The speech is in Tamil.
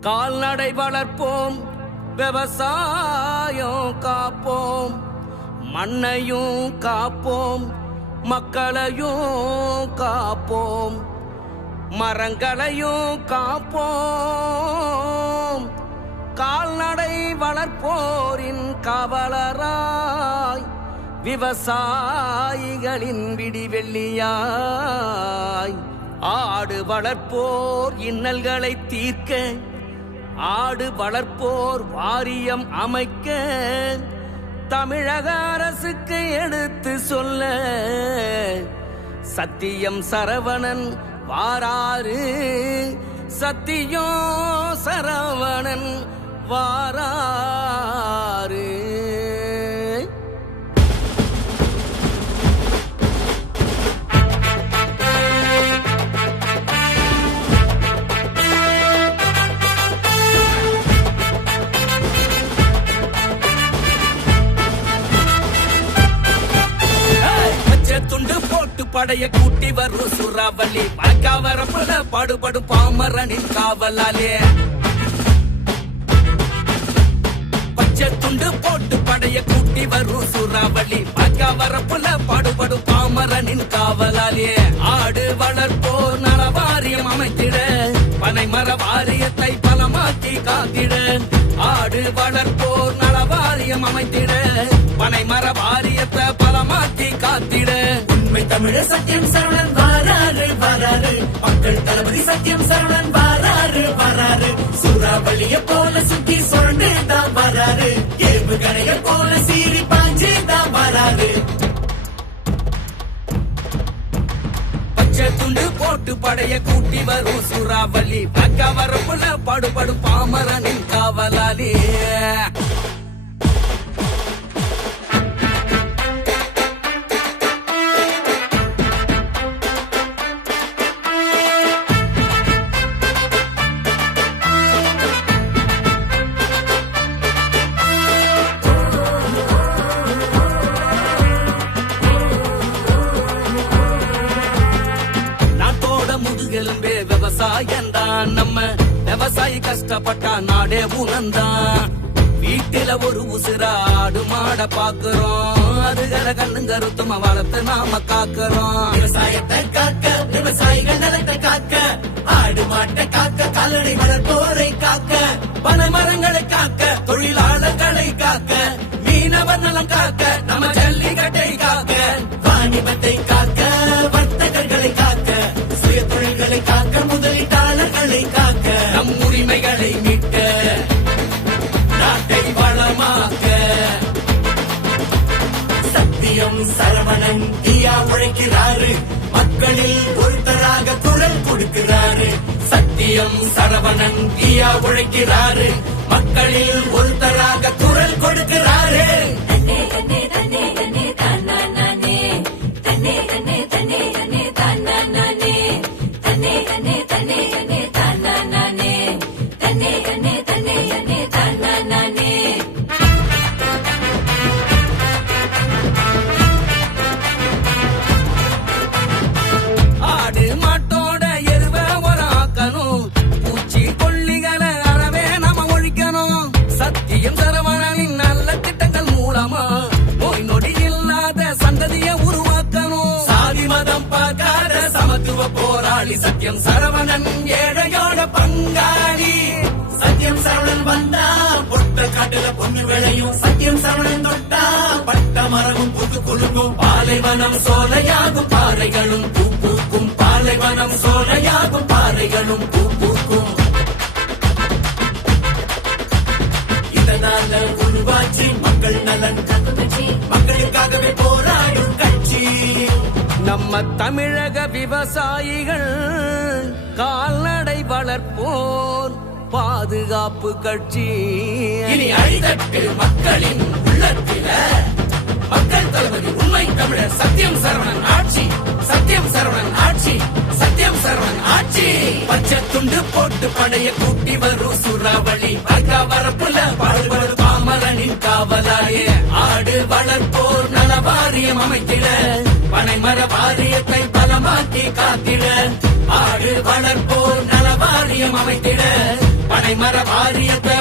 கால்நடை வளர்ப்போம் விவசாயம் காப்போம் மண்ணையும் காப்போம் மக்களையும் காப்போம் மரங்களையும் காப்போம். கால்நடை வளர்ப்போரின் கவலராய் விவசாயிகளின் விடிவெள்ளியாய். ஆடு வளர்ப்போர் இன்னல்களை தீர்க்க ஆடு வளர்ப்போர் வாரியம் அமைக்க தமிழக அரசுக்கு எடுத்து சொல்ல. சத்தியம் சரவணன் வாராறு சத்தியம் சரவணன் வாராரு படைய கூட்டி வரும் சுறாவளி. வரப்புல பாடுபடும் பாமரனின் காவலாலே. பச்சை துண்டு போட்டு படைய கூட்டி வரும் சூறாவளி. வரப்புல பாடுபடும் பாமரனின் காவலாலே. ஆடு வளர்ப்போர் நலவாரியம் அமைத்திட. பனைமர வாரியத்தை பலமாக்கி காத்திட. ஆடு வளர்ப்போர் நலவாரியம் அமைத்திட. பனைமர வாரியத்தை பலமாக்கி காத்திட. தமிழர் சத்தியம் சரவணன் வாராரு வாராரு மக்கள் தளபதி சத்தியம் சரவணன் வாராரு வாராரு சூறாவளிய போல சுத்தி சுரண்டு தான் வராரு ஏவு கடைய போல சீறி பாஞ்சு தான் வராரு துண்டு போட்டு படைய கூட்டி வரும் சூறாவளி. பக்க வரப்புல படுபடு பாமரனின் காவலாலே தான் நம்ம விவசாயி கஷ்டப்பட்டா நாடே உணர்ந்தான். வீட்டில ஒரு உசுரா ஆடு மாட பாக்குறோம். அதுகளை கண்ணு கருத்துமா வளர்த்து நாம காக்குறோம். விவசாயத்தை காக்க விவசாயிகள் நிலத்தை காக்க ஆடு மாட்டை காக்க கால்நடை வளர்ப்போரை காக்க பல மரங்களை காக்க தொழிலாளர்களை காக்க மீனவர் நலம் காக்க நம்ம ஜல்லிக்கட்டை காக்க வாணிபத்தை காக்க. உழைக்கிறாரு மக்களில் ஒருத்தராக குரல் கொடுக்கிறாரு சத்தியம் சரவணன் கியா உழைக்கிறாரு மக்களில் ஒருத்தராக குரல் கொடுக்கிறாரு தன்னே தன்னே பங்காளி சத்யம் சரவணன் ஏழையோட பங்காளி. சத்யம் சரவணன் வந்தா பொட்ட காட்டுல பொண்ணு விளையும். சத்யம் சரவணன் தொட்டா பட்ட மரமும் புது குழுங்கும் பாலைவனம் சோலையாகும் பாறைகளும் பூ பூக்கும் பாலைவனம் சோலையாகும் பாறைகளும் பூ நம்ம தமிழக விவசாயிகள் கால்நடை வளர்ப்போர் பாதுகாப்பு கட்சி. இனி அழிதட்டு மக்களின் உள்ளத்தில மக்கள் தளபதி உண்மை தமிழர் சத்தியம் சரவணன் ஆட்சி சத்தியம் சரவணன் ஆட்சி சத்தியம் சரவணன் ஆட்சி. பச்சை துண்டு போட்டு படைய கூட்டி வரும் சூறாவளி பக்கா வரப்புல பாடுபடு பாமரனின் காவலாயே ஆடு வளர்ப்போர் நல வாரியம் அமைத்திட பனைமர வாரியத்தை பலமாக்கி காத்திட. ஆடு வளர்ப்போர் நல வாரியம் அமைத்திட. பனைமர வாரியத்தை